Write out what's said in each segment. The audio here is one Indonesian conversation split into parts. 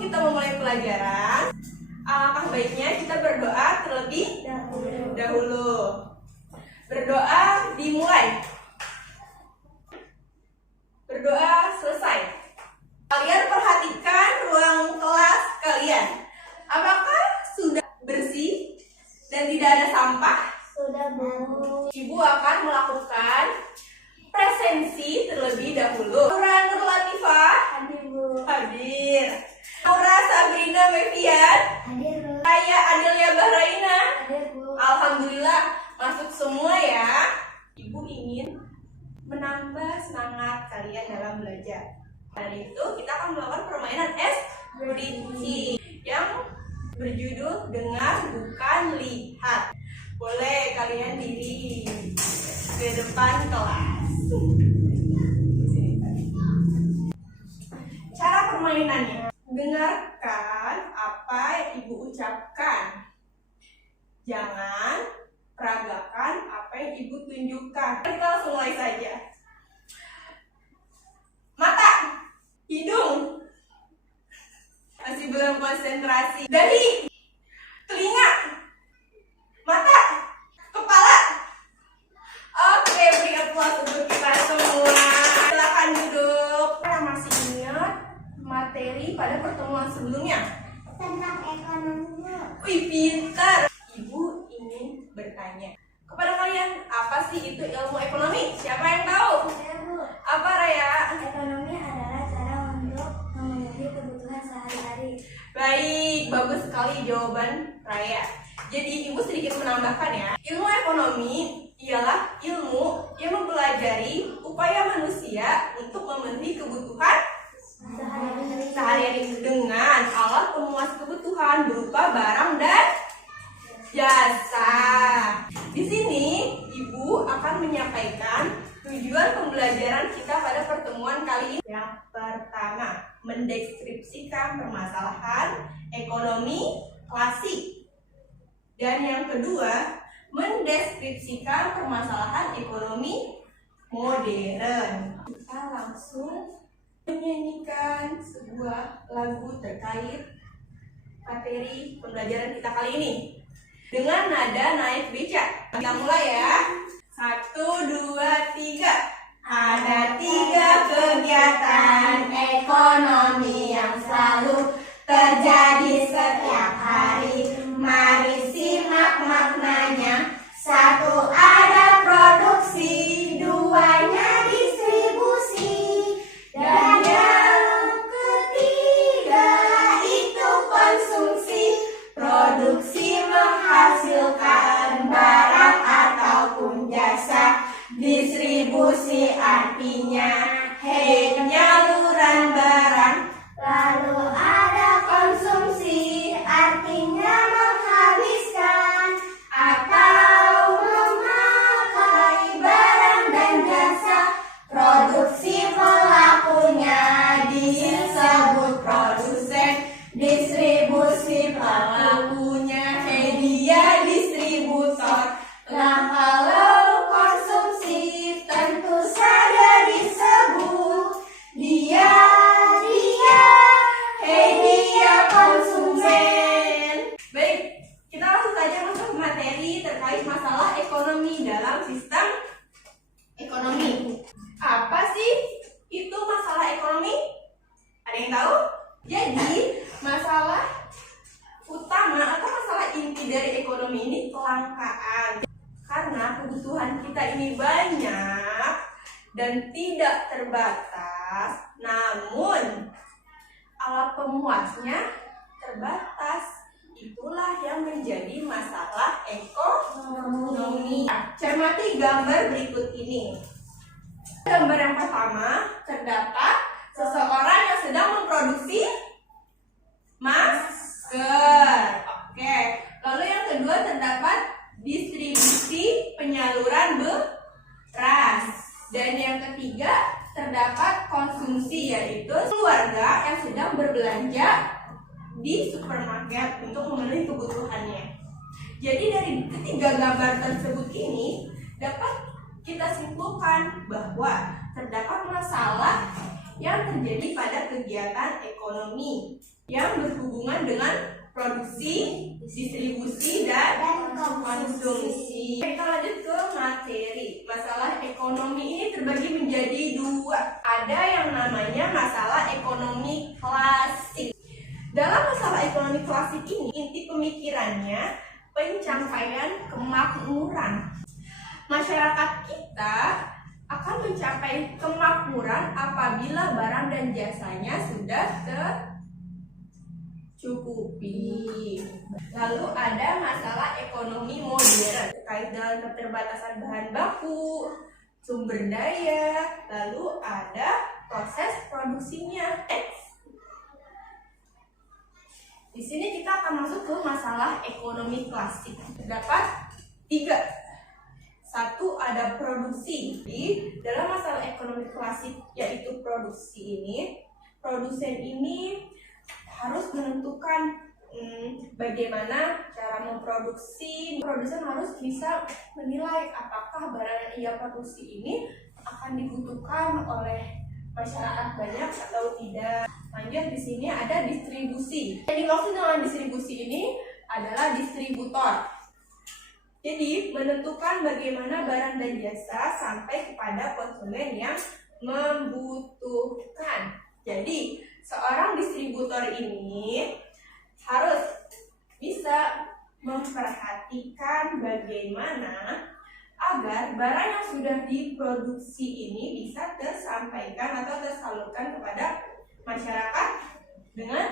kita memulai pelajaran, alangkah baiknya kita berdoa terlebih dahulu. Berdoa dimulai. Berdoa selesai. Kalian perhatikan ruang kelas kalian. Apakah sudah bersih dan tidak ada sampah? Sudah, Bu. Ibu akan melakukan presensi terlebih dahulu. Nur Latifah Hadir, Bu. hadir. Naura Sabrina Mevian, Hadir, Bu. Raya Adelia Bahraina. Hadir, Bu. Alhamdulillah masuk semua ya. Ibu ingin menambah semangat kalian dalam belajar. Hari itu kita akan melakukan permainan es bridging yang berjudul dengar bukan lihat. Boleh kalian diri ke depan kelas. Cara permainannya, dengarkan apa yang ibu ucapkan. Jangan peragakan apa yang ibu tunjukkan. Kita langsung mulai saja. Mata, hidung, masih belum konsentrasi. Dahi, telinga, mata, kepala. Oke, beri aplaus untuk kita semua. Silakan duduk. Kita masih ingat materi pada pertemuan sebelumnya? Tentang ekonomi, Bu. Wih, pintar. Ibu ingin bertanya kepada kalian, apa sih itu ilmu ekonomi? Siapa yang tahu? Saya, Bu. Apa, Raya? Ekonomi adalah cara untuk memenuhi kebutuhan sehari-hari. Baik, bagus sekali jawaban Raya. Jadi ibu sedikit menambahkan ya, ilmu ekonomi ialah ilmu yang mempelajari upaya manusia untuk memenuhi kebutuhan sehari-hari dengan alat pemuas kebutuhan berupa barang dan jasa. Di sini ibu akan menyampaikan tujuan pembelajaran kita pada pertemuan kali ini. Yang pertama, mendeskripsikan permasalahan ekonomi klasik. Dan yang kedua, mendeskripsikan permasalahan ekonomi modern. Kita langsung menyanyikan sebuah lagu terkait materi pembelajaran kita kali ini dengan nada naik becak. Kita mulai ya. 1, 2, 3. Ada 3 kegiatan ekonomi yang selalu terjadi setiap hari. Mari simak maknanya. 1, ada produksi, 2-nya distribusi, dan yang ketiga itu konsumsi. Produksi menghasilkan barang ataupun jasa, distribusi artinya penyaluran barang. Lalu ada konsumsi, artinya menghabiskan atau memakai barang dan jasa. Produksi pelakunya disebut produsen, distribusi pelakunya dia distributor. Nah, kalau konsumsi tentu saja disebut dia konsumen. Baik, kita langsung saja masuk materi terkait masalah ekonomi dalam sistem ekonomi. Apa sih itu masalah ekonomi? Ada yang tahu? Jadi, masalah utama atau masalah inti dari ekonomi ini kelangkaan. Karena kebutuhan kita ini banyak dan tidak terbatas, namun alat pemuasnya terbatas. Itulah yang menjadi masalah ekonomi. Cermati gambar berikut ini. Gambar yang pertama terdapat seseorang yang sedang memproduksi masker. Oke. Lalu yang kedua terdapat distribusi penyaluran beras. Dan yang ketiga terdapat konsumsi, yaitu keluarga yang sedang berbelanja di supermarket untuk memenuhi kebutuhannya. Jadi dari ketiga gambar tersebut ini dapat kita simpulkan bahwa terdapat masalah yang terjadi pada kegiatan ekonomi. yang berhubungan dengan produksi, distribusi, dan konsumsi. Kita lanjut ke materi. Masalah ekonomi ini terbagi menjadi dua. Ada yang namanya masalah ekonomi klasik. Dalam masalah ekonomi klasik ini, inti pemikirannya pencapaian kemakmuran. Masyarakat kita akan mencapai kemakmuran apabila barang dan jasanya sudah tercukupi. Lalu ada masalah ekonomi modern terkait dengan keterbatasan bahan baku, sumber daya, lalu ada proses produksinya. Di sini kita akan masuk ke masalah ekonomi klasik. Terdapat 3. Satu, ada produksi. Di dalam masalah ekonomi klasik yaitu produksi ini, produsen ini harus menentukan bagaimana cara memproduksi. Produsen harus bisa menilai apakah barang yang ia produksi ini akan dibutuhkan oleh masyarakat banyak atau tidak. Lanjut, di sini ada distribusi. Yang dimaksud dengan distribusi ini adalah distributor. Jadi, menentukan bagaimana barang dan jasa sampai kepada konsumen yang membutuhkan. Jadi, seorang distributor ini harus bisa memperhatikan bagaimana agar barang yang sudah diproduksi ini bisa tersampaikan atau tersalurkan kepada masyarakat dengan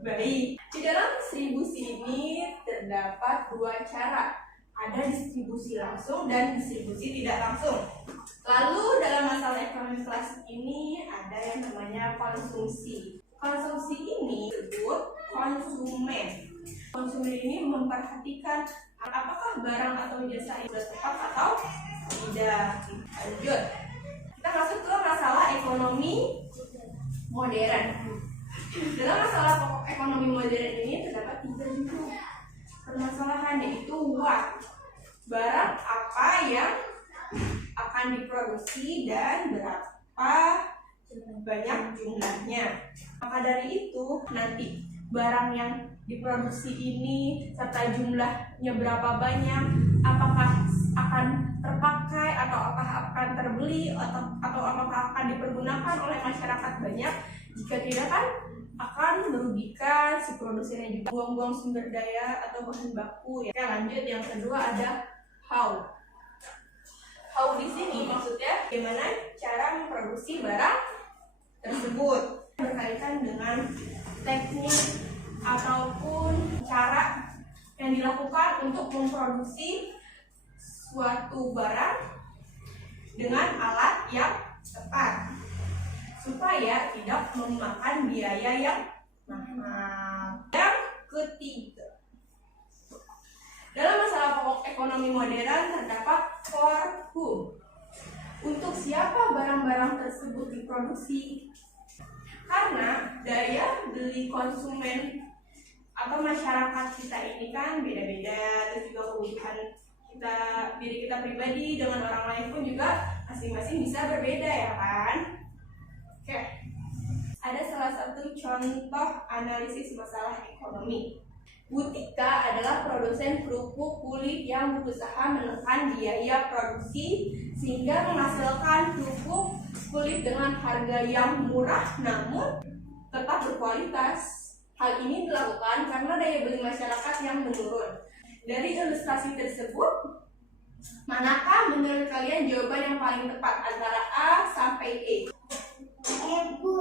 baik. Di dalam distribusi ini terdapat 2 cara. Ada distribusi langsung dan distribusi tidak langsung. Lalu dalam masalah ekonomi klasik ini ada yang namanya konsumsi. Konsumsi ini disebut konsumen. Konsumen ini memperhatikan apakah barang atau jasa itu tepat atau tidak. Lanjut, kita masuk ke masalah ekonomi modern. Dalam masalah pokok ekonomi modern ini terdapat 3 bentuk permasalahan, yaitu barang apa yang akan diproduksi dan berapa banyak jumlahnya. Maka dari itu nanti barang yang diproduksi ini serta jumlahnya berapa banyak, apakah akan terpakai atau apakah akan terbeli atau apakah akan dipergunakan oleh masyarakat banyak. Jika tidak kan akan merugikan si produsennya juga, buang-buang sumber daya atau bahan baku ya. Oke, lanjut, yang kedua ada how. How di sini maksudnya bagaimana cara memproduksi barang tersebut, berkaitan dengan teknik ataupun cara yang dilakukan untuk memproduksi suatu barang dengan alat yang tepat supaya tidak memakan biaya yang mahal. Yang ketiga, dalam masalah pokok ekonomi modern terdapat for whom. Untuk siapa barang-barang tersebut diproduksi? Karena daya beli konsumen atau masyarakat kita ini kan beda-beda, terus juga kebutuhan diri kita pribadi dengan orang lain pun juga masing-masing bisa berbeda ya kan? Oke, ada salah satu contoh analisis masalah ekonomi. Butika adalah produsen kerupuk kulit yang berusaha menekan biaya produksi sehingga menghasilkan kerupuk kulit dengan harga yang murah namun tetap berkualitas. Hal ini dilakukan karena daya beli masyarakat yang menurun. Dari ilustrasi tersebut, manakah menurut kalian jawaban yang paling tepat antara A sampai E? Bu,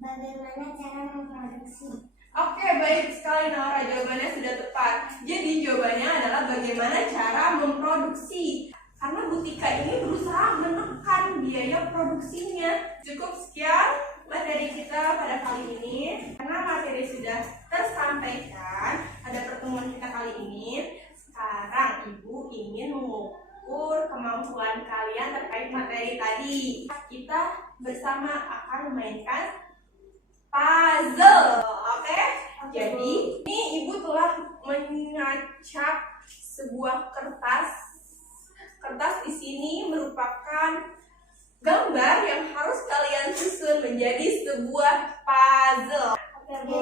bagaimana cara memproduksi? Oke, baik sekali Nora, jawabannya sudah tepat. Jadi jawabannya adalah bagaimana cara memproduksi. Karena Butika ini berusaha menekan biaya produksinya. Cukup sekian materi kita pada kali ini. Karena materi sudah tersampaikan pada pertemuan kita kali ini, sekarang Ibu ingin mengukur kemampuan kalian terkait materi tadi. Kita bersama akan memainkan puzzle, oke? Jadi ini Ibu telah mengacak sebuah kertas. Kertas di sini merupakan gambar yang harus kalian susun menjadi sebuah puzzle. Oke, Bu.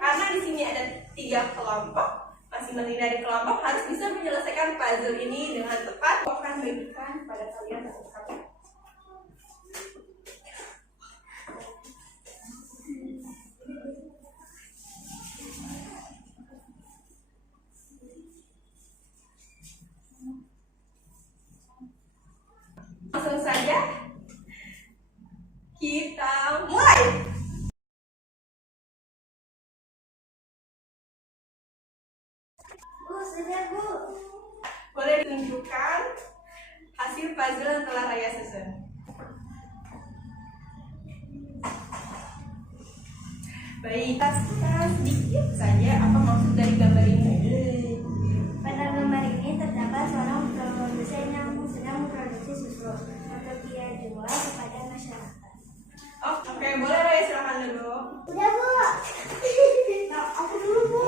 Karena di sini ada 3 kelompok, masing-masing dari kelompok harus bisa menyelesaikan puzzle ini dengan tepat. Aku akan bagikan pada kalian satu-satu. Langsung saja kita mulai. Bu, sudah, Bu. Boleh ditunjukkan hasil puzzle yang telah Raya susun. Baik, kita sedikit saja apa maksud dari gambar ini. Pada gambar ini terdapat seorang produsen yang sedang memproduksi susu untuk dia jual kepada masyarakat. Oh, oke, boleh Raya silakan dulu. Udah, Bu. Nah, aku dulu, Bu.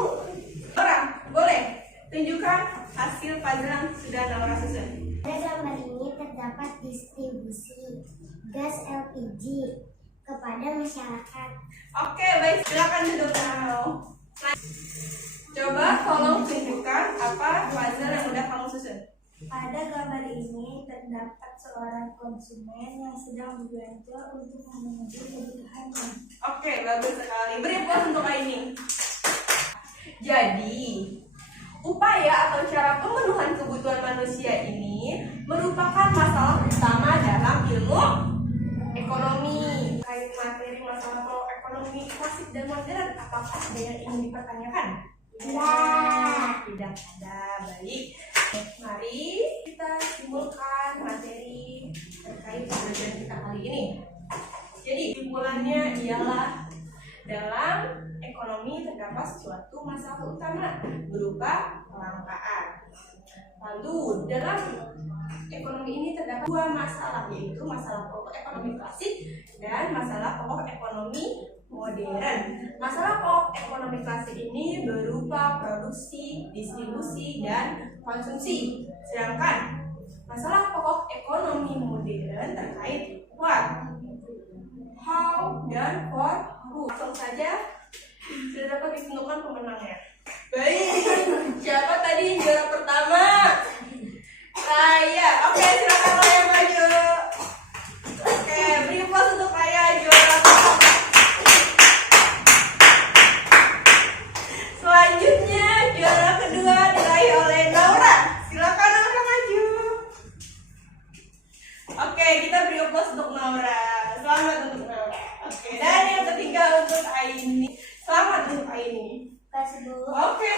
Orang, boleh tunjukkan hasil puzzle yang sudah Naura susun. Pada gambar ini terdapat distribusi gas LPG kepada masyarakat. Oke, baik, silakan duduk now. Coba tolong tunjukkan apa puzzle yang udah kamu susun. Pada gambar ini terdapat seorang konsumen yang sedang berbelanja untuk memenuhi kebutuhannya. Oke, bagus sekali. Beri aplaus untuk ini. Jadi, upaya atau cara pemenuhan kebutuhan manusia ini merupakan masalah utama dalam ilmu ekonomi. Kait materi masalah ekonomi klasik dan modern, apakah ada yang ingin dipertanyakan? Tidak ada. Baik. Mari kita simpulkan materi terkait pembelajaran kita kali ini. Jadi, simpulannya ialah dalam ekonomi terdapat suatu masalah utama berupa kelangkaan. Lalu dalam ekonomi ini terdapat 2 masalah, yaitu masalah pokok ekonomi klasik dan masalah pokok ekonomi modern. Masalah pokok ekonomi klasik ini berupa produksi, distribusi, dan konsumsi. Sedangkan masalah pokok ekonomi modern terkait what, how, dan for who. Langsung saja sudah dapat ditentukan pemenangnya. Baik, siapa tadi juara pertama? Raya. Oke, silakan Raya maju. Oke, beri aplaus untuk Raya juara pertama. Selanjutnya juara kedua diraih oleh Naura. Silakan Naura maju. Oke, kita beri aplaus untuk Naura. Selamat untuk Naura. Oke, dan yang ketiga untuk Aini. Selamat untuk Aini. Kasih, Bu. Oke,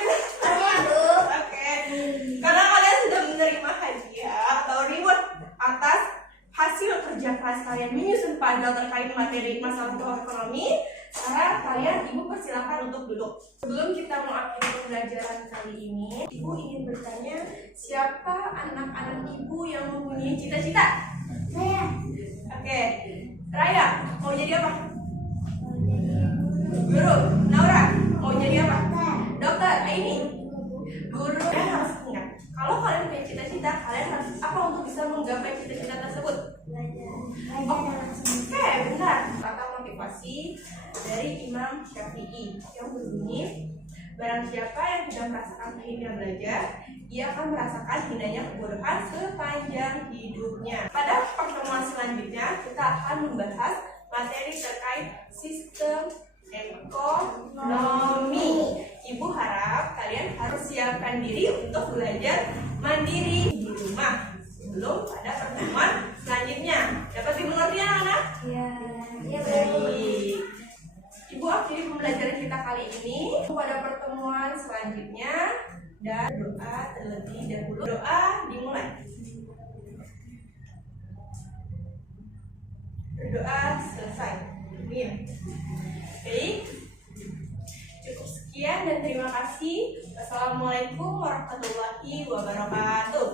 Kasih, Bu. oke. Karena kalian sudah menerima hadiah atau reward atas hasil kerja keras kalian menyusun puzzle terkait materi masalah pokok ekonomi, sekarang kalian Ibu persilakan untuk duduk. Sebelum kita mengakhiri pembelajaran kali ini, Ibu ingin bertanya, siapa anak-anak Ibu yang mempunyai cita-cita? Saya Oke, Raya mau jadi apa? mau jadi Guru. Naura mau jadi apa? dokter. Dokter. Aini guru. Kalian harus ingat, kalau kalian punya cita-cita, kalian harus apa untuk bisa menggapai cita-cita tersebut? Belajar dalam seminggu. Oke, benar. Kata motivasi dari Imam Syafi'i yang berbunyi, barang siapa yang tidak merasakan pahitnya belajar, ia akan merasakan indahnya kebodohan sepanjang hidupnya. Pada pertemuan selanjutnya, kita akan membahas materi terkait sistem ekonomi. Ibu harap kalian harus siapkan diri untuk belajar mandiri di rumah sebelum pada pertemuan selanjutnya. Dapat dimengerti anak-anak? Iya. Iya, Bu. Baik. Ibu akhiri pembelajaran kita kali ini. Pada pertemuan selanjutnya dan doa terlebih dahulu. Doa dimulai. Berdoa selesai. Amin. Baik. Cukup sekian dan terima kasih. Wassalamualaikum warahmatullahi wabarakatuh.